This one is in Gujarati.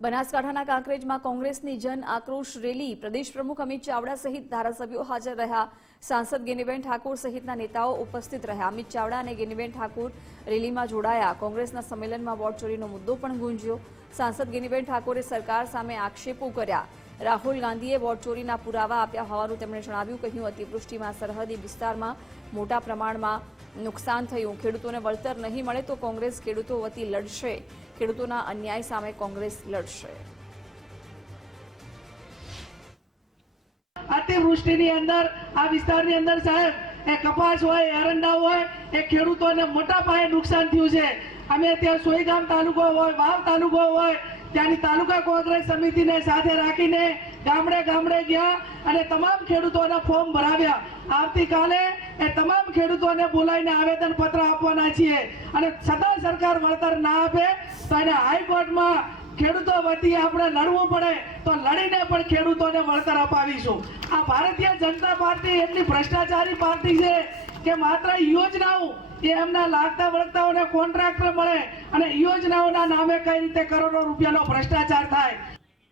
બનાસકાંઠાના કાંકરેજમાં કોંગ્રેસની જન આક્રોશ રેલી પ્રદેશ પ્રમુખ અમિત ચાવડા સહિત ધારાસભ્યો હાજર રહ્યા। સાંસદ ગેનીબેન ઠાકોર સહિતના નેતાઓ ઉપસ્થિત રહ્યા। અમિત ચાવડા અને ગેનીબેન ઠાકોર રેલીમાં જોડાયા। કોંગ્રેસના સંમેલનમાં વોટ ચોરીનો મુદ્દો પણ ગુંજ્યો। સાંસદ ગેનીબેન ઠાકોરે સરકાર સામે આક્ષેપો કર્યા। રાહુલ ગાંધીએ વોટ ચોરીના પુરાવા આપ્યા હોવાનું તેમણે જણાવ્યું। કહ્યું અતિવૃષ્ટિમાં સરહદી વિસ્તારમાં મોટા પ્રમાણમાં નુકસાન થયું। ખેડૂતોને વળતર નહીં મળે તો કોંગ્રેસ ખેડૂતો વતી લડશે। ખેડૂતોના અન્યાય સામે કોંગ્રેસ લડશે। અતિવૃષ્ટિની અંદર આ વિસ્તારની અંદર સાહેબ એ કપાસ હોય એરંડા હોય એ ખેડૂતોને મોટા પાયે નુકસાન થયું છે। અમે ત્યાં સોઈગામ તાલુકો હોય વાવ તાલુકો હોય ત્યાંની તાલુકા કોંગ્રેસ સમિતિને સાથે રાખીને ગામડે ગામડે ગયા અને તમામ ખેડૂતોના ફોર્મ ભરાવ્યા। આવતીકાલે એ તમામ ખેડૂતોને બોલાવીને આવેદન પત્ર આપવાના છીએ અને છતાં સરકાર વળતર ના આપે તો એને હાઈકોર્ટમાં ખેડૂતો વતી આપણે લડવું પડે તો લડીને પણ ખેડૂતોને વળતર અપાવીશું। આ ભારતીય જનતા પાર્ટી એટલી ભ્રષ્ટાચારી પાર્ટી છે કે માત્ર યોજનાઓ એ એમના લાગતા વળગતાઓને કોન્ટ્રાક્ટર મળે અને યોજનાઓના નામે કઈ રીતે કરોડો રૂપિયાનો ભ્રષ્ટાચાર થાય।